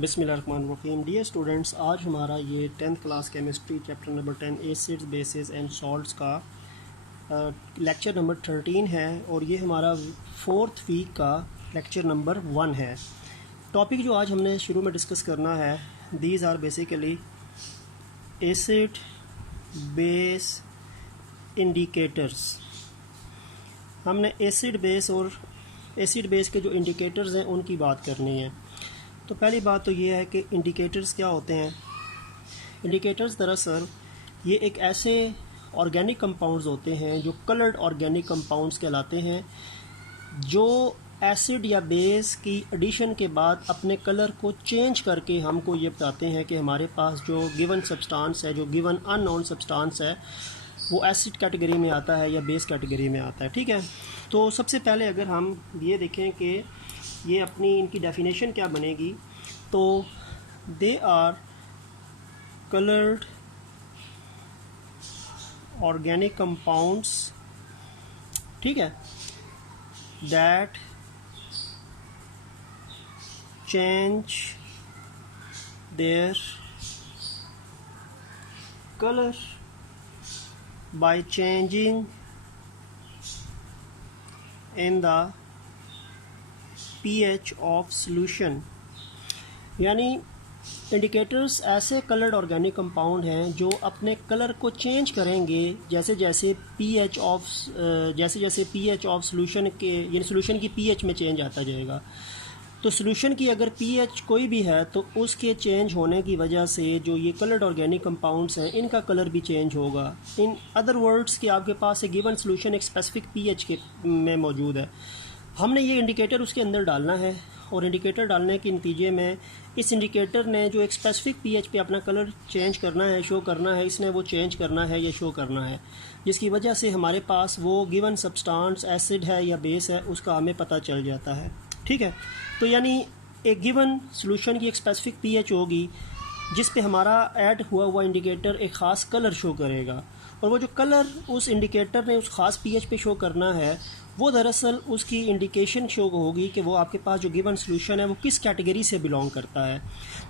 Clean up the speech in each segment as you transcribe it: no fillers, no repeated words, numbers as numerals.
बिस्मिल्लाहिर्रहमानिर्रहीम। Dear students, आज हमारा ये 10th class chemistry chapter number 10 acids bases and salts का लेक्चर नंबर 13 है और ये हमारा 4th वीक का लेक्चर नंबर 1 है। टॉपिक जो आज हमने शुरू में डिस्कस करना है, these are basically acid base indicators. हमने एसिड बेस के जो इंडिकेटर्स हैं उनकी बात करनी है। तो पहली बात तो ये है कि इंडिकेटर्स क्या होते हैं। इंडिकेटर्स दरअसल ये एक ऐसे ऑर्गेनिक कंपाउंड्स होते हैं जो कलर्ड ऑर्गेनिक कंपाउंड्स कहलाते हैं, जो एसिड या बेस की एडिशन के बाद अपने कलर को चेंज करके हमको ये बताते हैं कि हमारे पास जो गिवन सब्सटेंस है, जो गिवन अननोन सब्सटेंस है, वो एसिड कैटेगरी में आता है या बेस कैटेगरी में आता है। ठीक है, तो सबसे पहले अगर हम ये देखें कि ये अपनी इनकी डेफिनेशन क्या बनेगी, तो they are coloured organic compounds, ठीक है, that change their colour by changing in the pH of solution. यानी इंडिकेटर्स ऐसे कलर्ड ऑर्गेनिक कंपाउंड हैं जो अपने कलर को चेंज करेंगे जैसे जैसे pH ऑफ सॉल्यूशन के, यानी सॉल्यूशन की pH में चेंज आता जाएगा। तो सॉल्यूशन की अगर pH कोई भी है तो उसके चेंज होने की वजह से जो ये कलर्ड ऑर्गेनिक कंपाउंड्स हैं इनका कलर भी चेंज होगा। इन अदर वर्ड्स कि आपके पास एक गिवन सॉल्यूशन एक स्पेसिफिक pH के में मौजूद है, हमने ये इंडिकेटर उसके अंदर डालना है और इंडिकेटर डालने के नतीजे में इस इंडिकेटर ने जो एक स्पेसिफिक pH पे अपना कलर चेंज करना है, शो करना है, इसने वो चेंज करना है या शो करना है, जिसकी वजह से हमारे पास वो गिवन सब्सटेंस एसिड है या बेस है उसका हमें पता चल जाता है। ठीक है, तो यानी एक गिवन सॉल्यूशन की एक स्पेसिफिक pH होगी जिस पे हमारा ऐड हुआ इंडिकेटर एक ख़ास कलर शो करेगा, और वो जो कलर उस इंडिकेटर ने उस ख़ास pH पे शो करना है वो दरअसल उसकी इंडिकेशन शो होगी कि वो आपके पास जो गिवन सॉल्यूशन है वो किस कैटेगरी से बिलोंग करता है।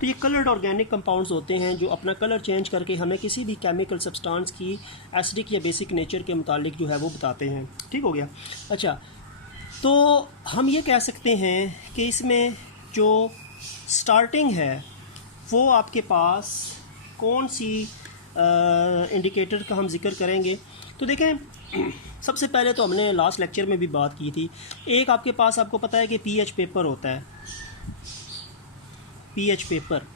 तो ये कलर्ड ऑर्गेनिक कंपाउंड्स होते हैं जो अपना कलर चेंज करके हमें किसी भी केमिकल सब्सटेंस की एसिडिक या बेसिक नेचर के मुतालिक जो है वो बताते हैं। ठीक हो गया। अच्छा, तो हम ये कह सकते हैं कि इसमें जो स्टार्टिंग है वो आपके पास कौन सी इंडिकेटर का हम जिक्र करेंगे। तो देखें, सबसे पहले तो हमने लास्ट लेक्चर में भी बात की थी, एक आपके पास आपको पता है कि pH पेपर होता है, pH पेपर,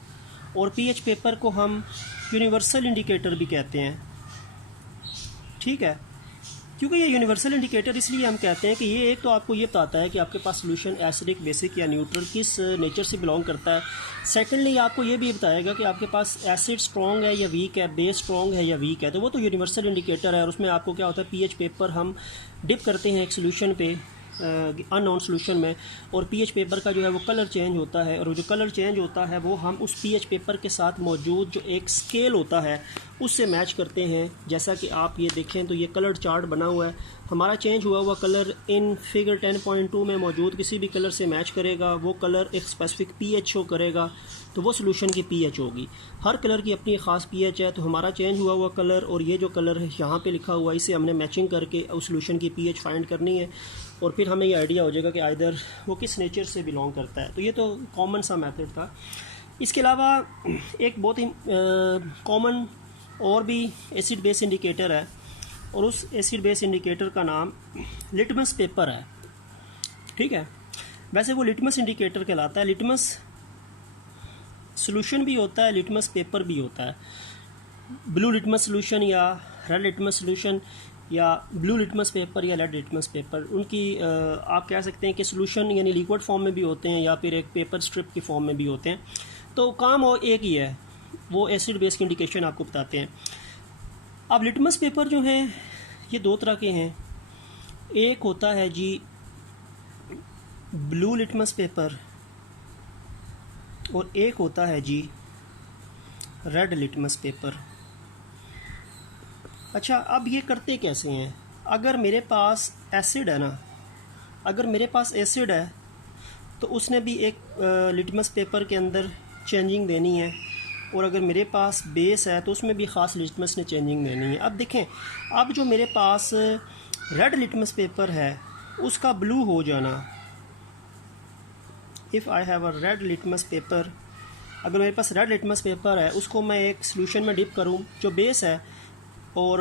और pH पेपर को हम यूनिवर्सल इंडिकेटर भी कहते हैं। ठीक है, क्योंकि ये यूनिवर्सल इंडिकेटर इसलिए हम कहते हैं कि ये एक तो आपको ये बताता है कि आपके पास सॉल्यूशन एसिडिक, बेसिक या न्यूट्रल किस नेचर से बिलोंग करता है। सेकेंडली आपको ये भी बताएगा कि आपके पास एसिड स्ट्रॉन्ग है या वीक है, बेस स्ट्रॉन्ग है या वीक है, तो वो तो यूनिवर्सल इंडिकेटर है। और उसमें आपको क्या होता है, pH पेपर हम डिप करते हैं एक सोल्यूशन पे अननोन सॉल्यूशन में, और pH पेपर का जो है वो कलर चेंज होता है, और जो कलर चेंज होता है वो हम उस pH पेपर के साथ मौजूद जो एक स्केल होता है उससे मैच करते हैं। जैसा कि आप ये देखें तो ये कलर चार्ट बना हुआ है, हमारा चेंज हुआ कलर इन फिगर 10.2 में मौजूद किसी भी कलर से मैच करेगा, वो कलर एक स्पेसिफिक pH शो करेगा, तो वो सॉल्यूशन की pH होगी। हर कलर की अपनी ख़ास pH है, तो हमारा चेंज हुआ कलर और ये जो कलर है यहाँ पे लिखा हुआ, इसे हमने मैचिंग करके उस सॉल्यूशन की pH फाइंड करनी है, और फिर हमें ये आइडिया हो जाएगा कि आइदर वो किस नेचर से बिलोंग करता है। तो ये तो कॉमन सा मेथड था। इसके अलावा एक बहुत ही कॉमन और भी एसिड बेस इंडिकेटर है, और उस एसिड बेस इंडिकेटर का नाम लिटमस पेपर है। ठीक है, वैसे वो लिटमस इंडिकेटर कहलाता है। लिटमस सॉल्यूशन भी होता है, लिटमस पेपर भी होता है। ब्लू लिटमस सॉल्यूशन या रेड लिटमस सॉल्यूशन या ब्लू लिटमस पेपर या रेड लिटमस पेपर, उनकी आप कह सकते हैं कि सॉल्यूशन यानी लिक्विड फॉर्म में भी होते हैं या फिर एक पेपर स्ट्रिप की फॉर्म में भी होते हैं। तो काम वो एक ही है, वो एसिड बेस की इंडिकेशन आपको बताते हैं। अब लिटमस पेपर जो हैं ये दो तरह के हैं, एक होता है जी ब्लू लिटमस पेपर और एक होता है जी रेड लिटमस पेपर। अच्छा, अब ये करते कैसे हैं। अगर मेरे पास एसिड है ना, अगर मेरे पास एसिड है तो उसने भी एक लिटमस पेपर के अंदर चेंजिंग देनी है, और अगर मेरे पास बेस है तो उसमें भी ख़ास लिटमस ने चेंजिंग देनी है। अब देखें, अब जो मेरे पास रेड लिटमस पेपर है उसका ब्लू हो जाना, if I have a red litmus paper, अगर मेरे पास रेड लिटमस पेपर है उसको मैं एक सोल्यूशन में डिप करूं जो बेस है, और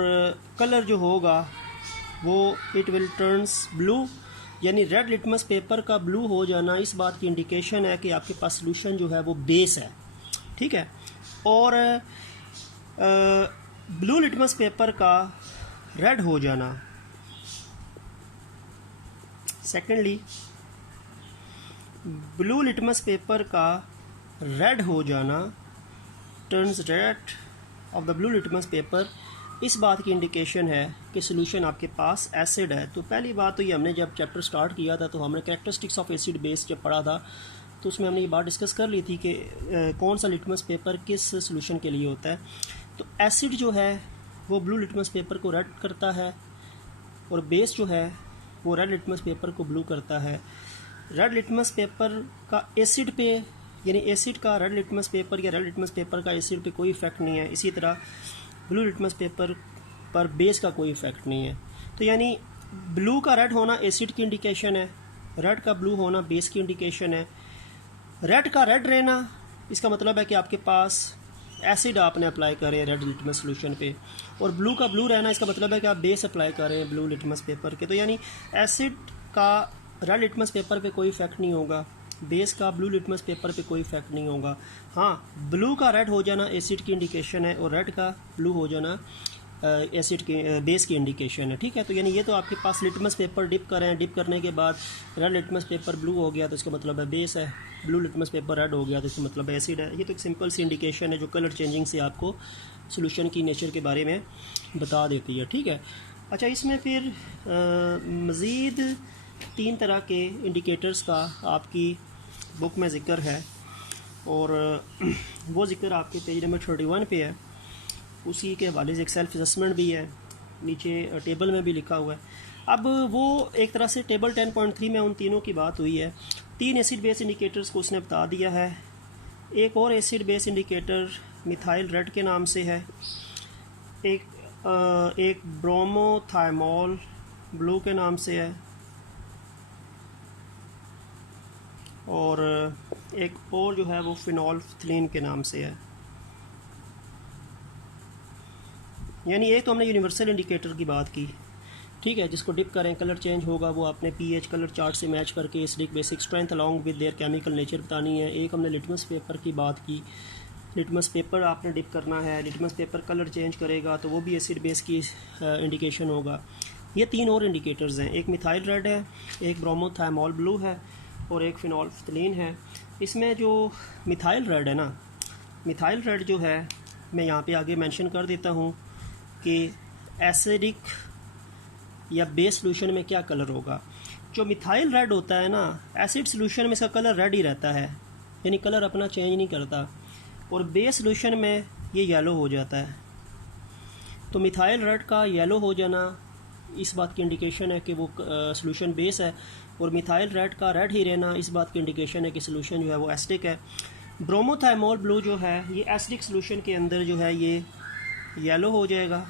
कलर जो होगा वो इट विल टर्न्स ब्लू, यानी रेड लिटमस पेपर का ब्लू हो जाना इस बात की इंडिकेशन है कि आपके पास सोल्यूशन जो है वो बेस है, ठीक है। और ब्लू लिटमस पेपर का रेड हो जाना, सेकेंडली ब्लू लिटमस पेपर का रेड हो जाना, turns rid of the blue litmus paper, इस बात की इंडिकेशन है कि सोल्यूशन आपके पास एसिड है। तो पहली बात तो ये हमने जब चैप्टर स्टार्ट किया था तो हमने कैरेक्टरिस्टिक्स ऑफ एसिड बेस जब पढ़ा था तो उसमें हमने ये बात डिस्कस कर ली थी कि कौन सा लिटमस पेपर किस सोल्यूशन के लिए होता है। तो एसिड जो है वो ब्लू लिटमस पेपर को रेड करता है, और बेस जो है वो रेड लिटमस पेपर को ब्लू करता है। रेड लिटमस पेपर का एसिड पे, यानी एसिड का रेड लिटमस पेपर या रेड लिटमस पेपर का एसिड पे कोई इफेक्ट नहीं है, इसी तरह ब्लू लिटमस पेपर पर बेस का कोई इफेक्ट नहीं है। तो यानी ब्लू का रेड होना एसिड की इंडिकेशन है, रेड का ब्लू होना बेस की इंडिकेशन है। रेड का रेड रहना इसका मतलब है कि आपके पास एसिड आपने अप्लाई करे हैं रेड लिटमस सोल्यूशन पे, और ब्लू का ब्लू रहना इसका मतलब है कि आप बेस अप्लाई कर रहे हैं ब्लू लिटमस पेपर के। तो यानी एसिड का रेड लिटमस पेपर पे कोई इफेक्ट नहीं होगा, बेस का ब्लू लिटमस पेपर पे कोई इफेक्ट नहीं होगा। हाँ, ब्लू का रेड हो जाना एसिड की इंडिकेशन है, और रेड का ब्लू हो जाना एसिड की बेस की इंडिकेशन है, ठीक है। तो यानी ये तो आपके पास लिटमस पेपर डिप करें, डिप करने के बाद रेड लिटमस पेपर ब्लू हो गया तो इसका मतलब है बेस है, ब्लू लिटमस पेपर रेड हो गया तो इसका मतलब है एसिड है। ये तो एक सिंपल सी इंडिकेशन है जो कलर चेंजिंग से आपको सोल्यूशन की नेचर के बारे में बता देती है, ठीक है। अच्छा, इसमें फिर मज़ीद 3 तरह के इंडिकेटर्स का आपकी बुक में ज़िक्र है, और वो ज़िक्र आपके पेज नंबर 31 पे है। उसी के हवाले से एक सेल्फ असेसमेंट भी है, नीचे टेबल में भी लिखा हुआ है। अब वो एक तरह से टेबल 10.3 में उन तीनों की बात हुई है। 3 एसिड बेस इंडिकेटर्स को उसने बता दिया है। एक और acid base indicator methyl red के नाम से है, एक ब्रोमोथाइमोल ब्लू के नाम से है, और एक और जो है वो फिनोल्फ्थलीन के नाम से है। यानी एक तो हमने यूनिवर्सल इंडिकेटर की बात की, ठीक है, जिसको डिप करें कलर चेंज होगा, वो आपने पीएच कलर चार्ट से मैच करके acidic basic strength along with their chemical nature बतानी है। एक हमने लिटमस पेपर की बात की, लिटमस पेपर आपने डिप करना है, लिटमस पेपर कलर चेंज करेगा तो वो भी एसिड बेस की इंडिकेशन होगा। ये 3 और इंडिकेटर्स हैं, एक मिथाइल रेड है, एक ब्रोमोथाइमोल ब्लू है, और एक फिनोल्फ्थलीन है। इसमें जो मिथाइल रेड है ना, मिथाइल रेड जो है मैं यहाँ पे आगे मेंशन कर देता हूँ कि एसिडिक या बेस सोल्यूशन में क्या कलर होगा। जो मिथाइल रेड होता है ना, एसिड सोल्यूशन में इसका कलर रेड ही रहता है, यानी कलर अपना चेंज नहीं करता, और बेस सोल्यूशन में ये येलो हो जाता है। तो मिथाइल रेड का येलो हो जाना इस बात की इंडिकेशन है कि वो सोल्यूशन बेस है, और मिथाइल रेड का रेड ही रहना इस बात की इंडिकेशन है कि सोल्यूशन जो है वो एसिडिक है। ब्रोमोथाइमोल ब्लू जो है ये एसिडिक सोल्यूशन के अंदर जो है ये येलो हो जाएगा,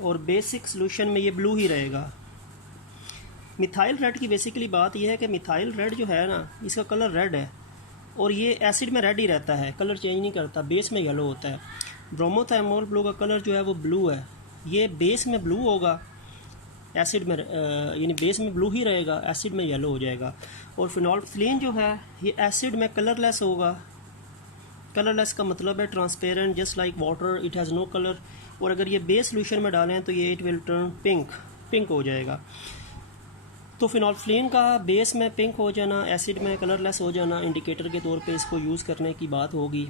और बेसिक सोल्यूशन में ये ब्लू ही रहेगा। मिथाइल रेड की बेसिकली बात यह है कि मिथाइल रेड जो है ना, इसका कलर रेड है, और ये एसिड में रेड ही रहता है, कलर चेंज नहीं करता, बेस में येलो होता है। ब्रोमोथाइमोल ब्लू का कलर जो है वो ब्लू है, ये बेस में ब्लू होगा, एसिड में यानी बेस में ब्लू ही रहेगा, एसिड में येलो हो जाएगा। और फिनोल्फ्थलीन जो है ये एसिड में कलरलेस होगा। कलरलेस का मतलब है transparent, just like water, it has no colour. और अगर ये बेस सोल्यूशन में डालें तो ये इट विल टर्न पिंक हो जाएगा। तो फिनोल्फ्थलीन का बेस में पिंक हो जाना, एसिड में कलरलेस हो जाना, इंडिकेटर के तौर पे इसको यूज़ करने की बात होगी।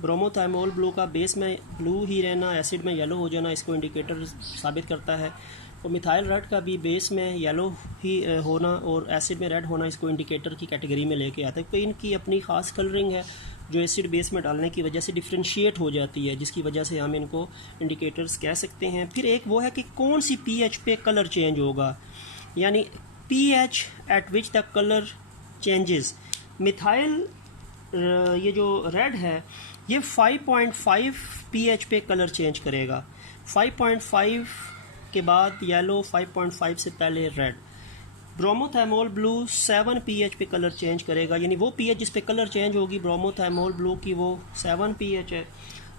ब्रोमोथाइमोल ब्लू का बेस में ब्लू ही रहना, एसिड में येलो हो जाना, इसको इंडिकेटर साबित करता है। और मिथाइल रेड का भी बेस में येलो ही होना और एसिड में रेड होना इसको इंडिकेटर की कैटेगरी में लेके आता है। तो इनकी अपनी ख़ास कलरिंग है जो एसिड बेस में डालने की वजह से डिफ्रेंशिएट हो जाती है, जिसकी वजह से हम इनको इंडिकेटर्स कह सकते हैं। फिर एक वो है कि कौन सी पीएच पे कलर चेंज होगा, यानी pH eight which the colour changes. Methyl ये जो रेड है ये 5.5 pH पे कलर चेंज करेगा। 5.5 के बाद येलो, 5.5 से पहले रेड। ब्रोमोथाइमोल ब्लू 7 pH पे कलर चेंज करेगा, यानी वो pH जिस पे कलर चेंज होगी ब्रोमोथाइमोल ब्लू की वो 7 pH है।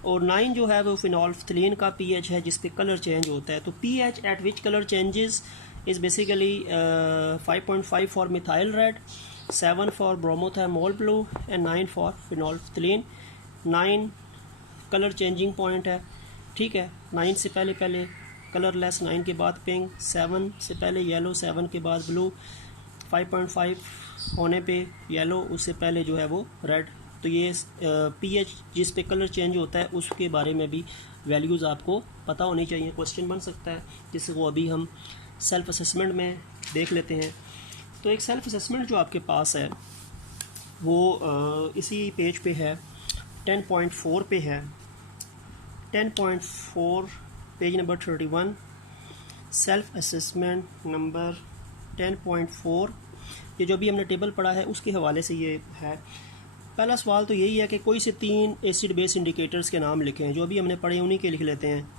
और 9 जो है वो फिनोल्फ्थलीन का pH है जिस पे कलर चेंज होता है। तो pH at which colour changes is basically 5.5 for methyl red, 7 for bromothymol blue and 9 for phenolphthalein. 9 colour changing point है, ठीक है। 9 से पहले कलरलेस, 9 के बाद पिंक, 7 से पहले येलो, 7 के बाद ब्लू, 5.5 होने पे येलो, उससे पहले जो है वो रेड। तो ये pH जिस पे कलर चेंज होता है उसके बारे में भी वैल्यूज़ आपको पता होनी चाहिए। क्वेश्चन बन सकता है जिसको अभी हम सेल्फ असेसमेंट में देख लेते हैं। तो एक सेल्फ असेसमेंट जो आपके पास है वो इसी पेज पे है, 10.4 पे है। 10.4 page number 31, self assessment number 10.4। ये जो भी हमने टेबल पढ़ा है उसके हवाले से ये है। पहला सवाल तो यही है कि कोई से 3 एसिड बेस इंडिकेटर्स के नाम लिखें। जो भी हमने पढ़े उन्हीं के लिख लेते हैं।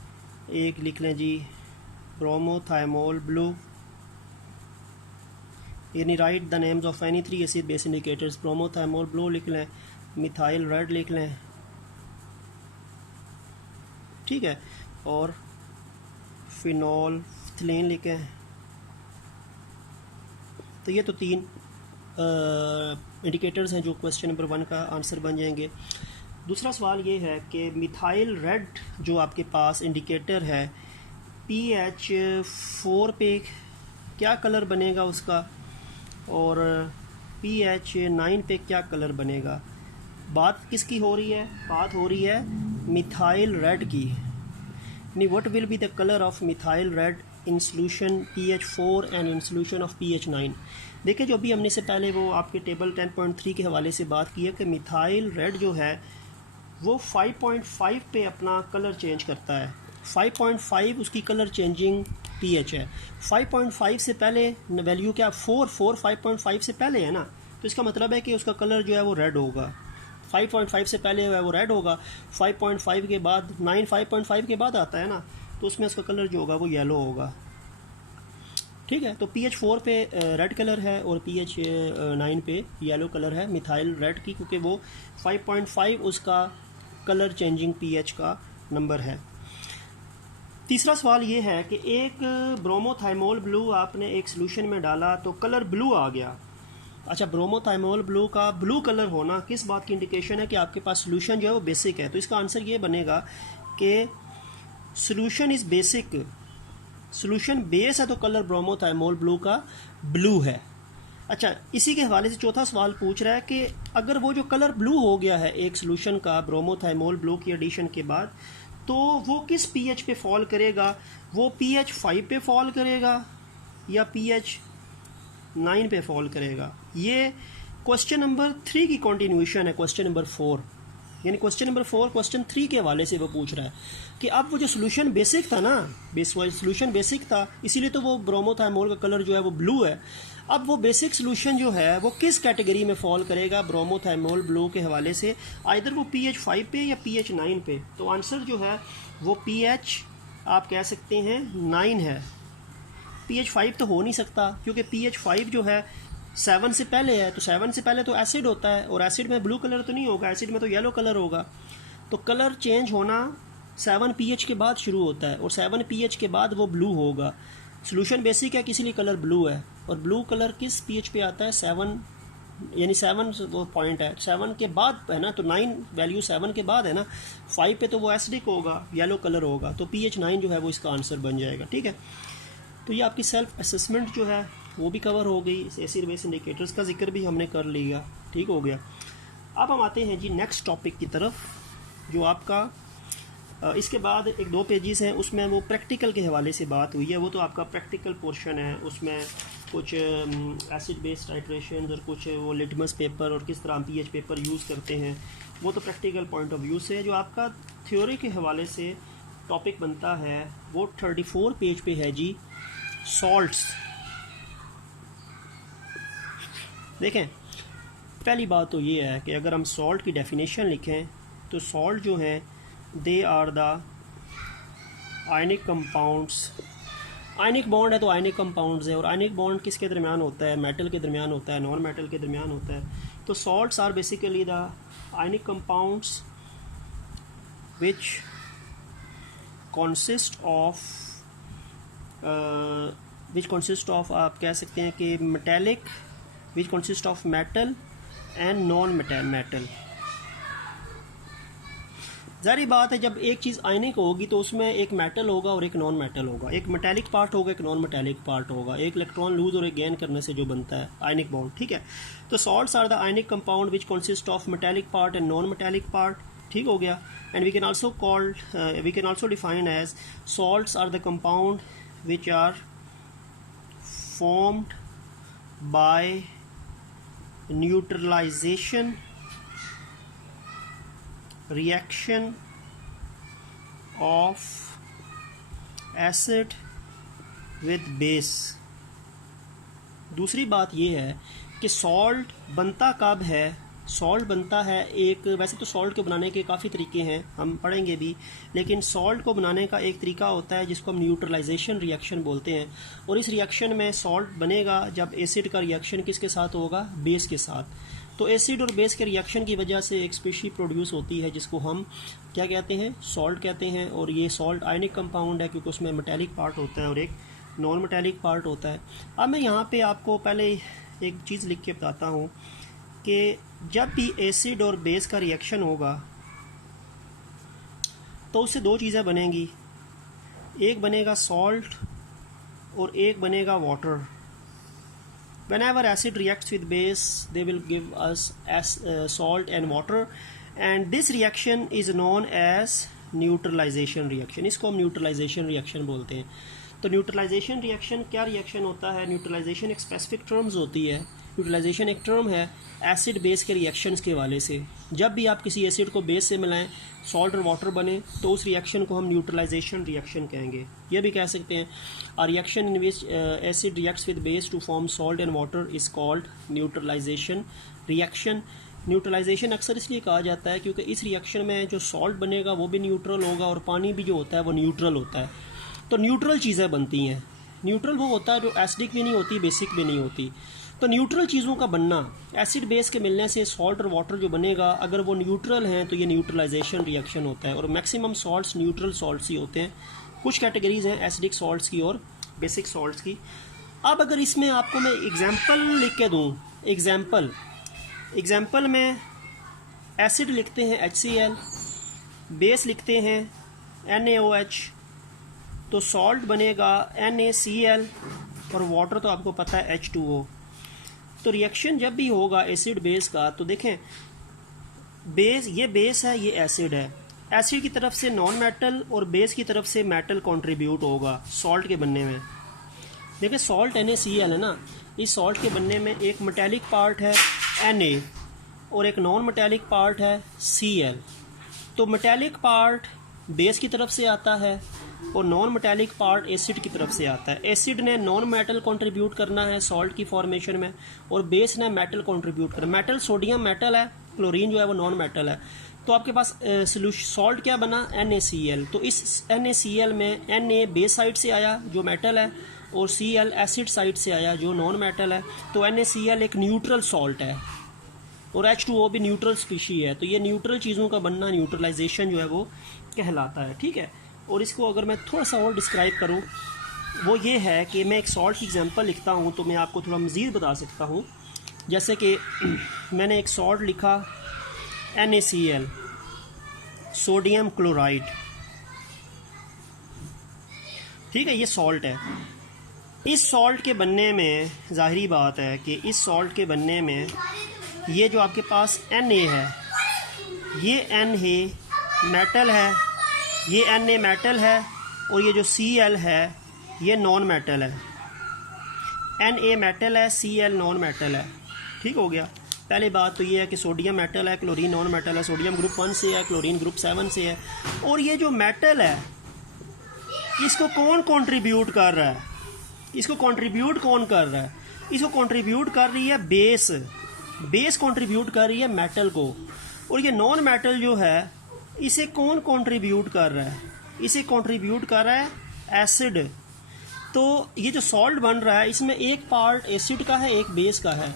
एक लिख लें जी ब्रोमोथाइमोल ब्लू, यानी write the names of any 3 acid base indicators. Bromothymol blue लिख लें, मिथाइल रेड लिख लें, ठीक है, और फिनोल्फ्थलीन लिखें। तो ये तो 3 इंडिकेटर्स हैं जो क्वेश्चन नंबर 1 का आंसर बन जाएंगे। दूसरा सवाल ये है कि मिथाइल रेड जो आपके पास इंडिकेटर है pH 4 पे क्या कलर बनेगा उसका, और pH 9 पे क्या कलर बनेगा। बात किसकी हो रही है? बात हो रही है मिथाइल रेड की। यानी what will be the colour of methyl red in solution pH 4 and in solution of pH 9। देखिए जो भी हमने इससे पहले वो आपके टेबल 10.3 के हवाले से बात की है कि मिथाइल रेड जो है वो 5.5 पे अपना कलर चेंज करता है। 5.5 उसकी कलर चेंजिंग pH है। 5.5 से पहले वैल्यू क्या 4 5.5 से पहले है ना, तो इसका मतलब है कि उसका कलर जो है वो रेड होगा। 5.5 से पहले है वो रेड होगा। 5.5 के बाद 9 5.5 के बाद आता है ना, तो उसमें उसका कलर जो होगा वो येलो होगा, ठीक है। तो pH 4 पे रेड कलर है और pH 9 पे येलो कलर है मिथाइल रेड की, क्योंकि वो 5.5 उसका कलर चेंजिंग pH का नंबर है। तीसरा सवाल ये है कि एक ब्रोमोथाइमोल ब्लू आपने एक सोल्यूशन में डाला तो कलर ब्लू आ गया। अच्छा, ब्रोमोथाइमोल ब्लू का ब्लू कलर होना किस बात की इंडिकेशन है कि आपके पास सोल्यूशन जो है वो बेसिक है। तो इसका आंसर ये बनेगा कि solution is basic, solution base है तो कलर ब्रोमोथाइमोल ब्लू का ब्लू है। अच्छा, इसी के हवाले से चौथा सवाल पूछ रहा है कि अगर वो जो कलर ब्लू हो गया है एक सोल्यूशन का ब्रोमोथाइमोल ब्लू की एडिशन के बाद, तो वो किस pH पे फॉल करेगा? वो pH 5 पे फॉल करेगा या pH 9 पे फॉल करेगा? ये क्वेश्चन नंबर 3 की कंटिन्यूएशन है, क्वेश्चन नंबर 4। यानी क्वेश्चन नंबर 4 क्वेश्चन 3 के हवाले से वो पूछ रहा है कि अब वो जो सोल्यूशन बेसिक था ना, सोल्यूशन बेसिक था, इसीलिए तो वो ब्रोमोथाइमोल का कलर जो है वो ब्लू है। अब वो बेसिक सोल्यूशन जो है वो किस कैटेगरी में फॉल करेगा ब्रोमोथाइमोल ब्लू के हवाले से? आइदर वो pH 5 पे या pH 9 पे। तो आंसर जो है वो pH आप कह सकते हैं 9 है। pH 5 तो हो नहीं सकता क्योंकि pH 5 जो है 7 से पहले है, तो 7 से पहले तो एसिड होता है और एसिड में ब्लू कलर तो नहीं होगा, एसिड में तो येलो कलर होगा। तो कलर चेंज होना 7 pH के बाद शुरू होता है और 7 pH के बाद वो ब्लू होगा। सोल्यूशन बेसिक है इसीलिए कलर ब्लू है। और ब्लू कलर किस pH पे आता है? 7, यानी 7 वो पॉइंट है, 7 के बाद है ना, तो 9 वैल्यू 7 के बाद है ना। 5 पे तो वो एसिडिक होगा, येलो कलर होगा, तो pH 9 जो है वो इसका आंसर बन जाएगा, ठीक है। तो ये आपकी सेल्फ असेसमेंट जो है वो भी कवर हो गई, एसिड बेस इंडिकेटर्स का जिक्र भी हमने कर लिया, ठीक हो गया। अब हम आते हैं जी नेक्स्ट टॉपिक की तरफ, जो आपका इसके बाद एक 2 पेजेस हैं, उसमें वो प्रैक्टिकल के हवाले से बात हुई है। वो तो आपका प्रैक्टिकल पोर्शन है, उसमें कुछ एसिड बेस टाइट्रेशन और कुछ वो लिटमस पेपर और किस तरह हम pH पेपर यूज़ करते हैं, वो तो प्रैक्टिकल पॉइंट ऑफ व्यू से है। जो आपका थ्योरी के हवाले से टॉपिक बनता है वो 34 पेज पे है जी, सॉल्ट्स। देखें पहली बात तो ये है कि अगर हम सॉल्ट की डेफिनेशन लिखें तो सॉल्ट जो हैं they are the ionic compounds. Ionic bond है तो आयनिक कंपाउंड्स है, और आयनिक बॉन्ड किसके दरमियान होता है? मेटल के दरमियान होता है, नॉन मेटल के दरमियान होता है। तो salts are basically the ionic compounds which consist of आप कह सकते हैं कि metallic, which consist of metal and non metal. ज़ाहिर बात है जब एक चीज़ आयनिक होगी तो उसमें एक मेटल होगा और एक नॉन मेटल होगा, एक मेटेलिक पार्ट होगा, एक नॉन मेटेलिक पार्ट होगा, एक इलेक्ट्रॉन लूज और एक गेन करने से जो बनता है आयनिक बॉन्ड, ठीक है। तो salts are the ionic compound which consist of metallic part and non metallic part, ठीक हो गया। And we can also define as salts are the compound which are formed by neutralization reaction of acid with base। दूसरी बात यह है कि salt बनता कब है? सॉल्ट बनता है एक, वैसे तो सॉल्ट के बनाने के काफ़ी तरीके हैं, हम पढ़ेंगे भी, लेकिन सॉल्ट को बनाने का एक तरीका होता है जिसको हम न्यूट्रलाइजेशन रिएक्शन बोलते हैं। और इस रिएक्शन में सॉल्ट बनेगा जब एसिड का रिएक्शन किसके साथ होगा? बेस के साथ। तो एसिड और बेस के रिएक्शन की वजह से एक स्पीशीज प्रोड्यूस होती है जिसको हम क्या कहते हैं? सॉल्ट कहते हैं। और ये सॉल्ट आयनिक कंपाउंड है क्योंकि उसमें मेटेलिक पार्ट होता है और एक नॉन मेटेलिक पार्ट होता है। अब मैं यहाँ पर आपको पहले एक चीज़ लिख के बताता हूँ कि जब भी एसिड और बेस का रिएक्शन होगा तो उससे दो चीज़ें बनेंगी, एक बनेगा सॉल्ट और एक बनेगा water. whenever acid reacts with base they will give us as salt and water, and this reaction is known as neutralization reaction। इसको हम न्यूट्रलाइजेशन रिएक्शन बोलते हैं। तो न्यूट्रलाइजेशन रिएक्शन क्या रिएक्शन होता है? न्यूट्रलाइजेशन एक स्पेसिफिक टर्म्स होती है। न्यूट्रलाइजेशन एक टर्म है एसिड बेस के रिएक्शंस के वाले से। जब भी आप किसी एसिड को बेस से मिलाएं, सॉल्ट और वाटर बने, तो उस रिएक्शन को हम न्यूट्रलाइजेशन रिएक्शन कहेंगे। ये भी कह सकते हैं a reaction in which acid reacts with base to form salt and water is called neutralisation reaction. Neutralisation अक्सर इसलिए कहा जाता है क्योंकि इस रिएक्शन में जो सॉल्ट बनेगा वो भी न्यूट्रल होगा और पानी भी जो होता है वो न्यूट्रल होता है। तो न्यूट्रल चीज़ें बनती हैं। न्यूट्रल वो होता है जो एसिडिक भी नहीं होती, बेसिक भी नहीं होती। तो न्यूट्रल चीज़ों का बनना, एसिड बेस के मिलने से सॉल्ट और वाटर जो बनेगा, अगर वो न्यूट्रल हैं तो ये न्यूट्रलाइजेशन रिएक्शन होता है। और मैक्सिमम सॉल्ट्स न्यूट्रल सॉल्ट्स ही होते हैं। कुछ कैटेगरीज हैं एसिडिक सॉल्ट्स की और बेसिक सॉल्ट्स की। अब अगर इसमें आपको मैं एग्जांपल लिख के दूँ, एग्जांपल में एसिड लिखते हैं HCl, बेस लिखते हैं NaOH, तो सॉल्ट बनेगा NaCl और वाटर तो आपको पता है H2O। तो रिएक्शन जब भी होगा एसिड बेस का, तो देखें बेस, ये बेस है, ये एसिड है। एसिड की तरफ से नॉन मेटल और बेस की तरफ से मेटल कंट्रीब्यूट होगा सॉल्ट के बनने में। देखिए सॉल्ट NaCl है ना, इस सॉल्ट के बनने में एक मेटेलिक पार्ट है Na और एक नॉन मेटेलिक पार्ट है Cl। तो मेटेलिक पार्ट बेस की तरफ से आता है और नॉन मेटेलिक पार्ट एसिड की तरफ से आता है। एसिड ने नॉन मेटल कंट्रीब्यूट करना है सॉल्ट की फॉर्मेशन में और बेस ने मेटल कंट्रीब्यूट करना। मेटल सोडियम मेटल है, क्लोरीन जो है वो नॉन मेटल है। तो आपके पास सॉल्ट क्या बना? NaCl। तो इस NaCl में Na बेस साइड से आया जो मेटल है और Cl एसिड साइड से आया जो नॉन मेटल है। तो NaCl एक न्यूट्रल सॉल्ट है और H2O भी न्यूट्रल स्पीशी है। तो ये न्यूट्रल चीज़ों का बनना न्यूट्रलाइजेशन जो है वो कहलाता है, ठीक है। और इसको अगर मैं थोड़ा सा और डिस्क्राइब करूँ, वो ये है कि मैं एक सॉल्ट की एग्जांपल लिखता हूँ तो मैं आपको थोड़ा मज़ीद बता सकता हूँ। जैसे कि मैंने एक सॉल्ट लिखा NaCl, सोडियम क्लोराइड, ठीक है, ये सॉल्ट है। इस सॉल्ट के बनने में ज़ाहिरी बात है कि इस सॉल्ट के बनने में ये जो आपके पास Na है, ये Na मेटल है, ये Na मेटल है और ये जो Cl है ये नॉन मेटल है। Na मेटल है, Cl नॉन मेटल है, ठीक हो गया। पहली बात तो ये है कि सोडियम मेटल है, क्लोरीन नॉन मेटल है। सोडियम ग्रुप 1 से है, क्लोरीन ग्रुप 7 से है। और ये जो मेटल है इसको कौन कंट्रीब्यूट कर रहा है? इसको कंट्रीब्यूट कौन कर रहा है? इसको कंट्रीब्यूट कर रही है बेस। बेस कंट्रीब्यूट कर रही है मेटल को, और ये नॉन मेटल जो है इसे कौन कंट्रीब्यूट कर रहा है? इसे कंट्रीब्यूट कर रहा है एसिड। तो ये जो सॉल्ट बन रहा है इसमें एक पार्ट एसिड का है, एक बेस का है।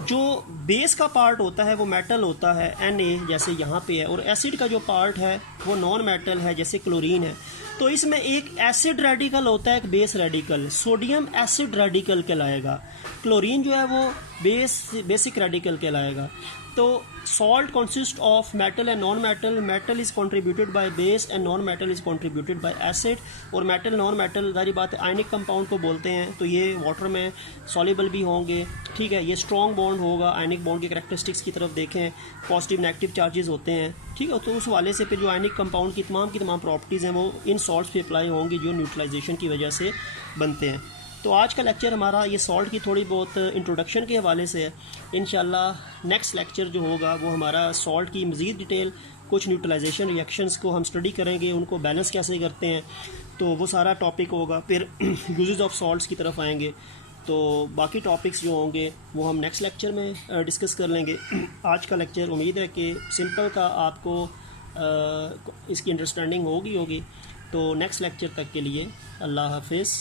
जो बेस का पार्ट होता है वो मेटल होता है Na, जैसे यहाँ पे है, और एसिड का जो पार्ट है वो नॉन मेटल है, जैसे क्लोरीन है। तो इसमें एक एसिड रेडिकल होता है, एक base radical. Sodium acid radical कहलाएगा, क्लोरीन जो है वो बेसिक रेडिकल कहलाएगा। तो salt consist of metal and non metal. Metal is contributed by base and non metal is contributed bye acid. और मेटल नॉन मेटल जारी बात है आयनिक कंपाउंड को बोलते हैं, तो ये वाटर में सॉल्युबल भी होंगे, ठीक है। ये स्ट्रॉन्ग बॉन्ड होगा, आयनिक बॉन्ड के करैक्टरिस्टिक्स की तरफ देखें, पॉजिटिव नेगेटिव चार्जेस होते हैं, ठीक है। तो उस वाले से फिर जो आयनिक कंपाउंड की तमाम प्रॉपर्टीज़ हैं वो इन सॉल्ट्स पे अप्लाई होंगी जो न्यूट्रलाइजेशन की वजह से बनते हैं। तो आज का लेक्चर हमारा ये सॉल्ट की थोड़ी बहुत इंट्रोडक्शन के हवाले से है। इंशाल्लाह नेक्स्ट लेक्चर जो होगा वो हमारा सॉल्ट की मज़ीद डिटेल, कुछ न्यूट्रलाइजेशन रिएक्शंस को हम स्टडी करेंगे, उनको बैलेंस कैसे करते हैं, तो वो सारा टॉपिक होगा। फिर यूजेस ऑफ सॉल्ट्स की तरफ आएंगे। तो बाकी टॉपिक्स जो होंगे वो हम नेक्स्ट लेक्चर में डिस्कस कर लेंगे। आज का लेक्चर उम्मीद है कि सिंपल का आपको इसकी अंडरस्टैंडिंग होगी। तो नेक्स्ट लेक्चर तक के लिए अल्लाह हाफिज़।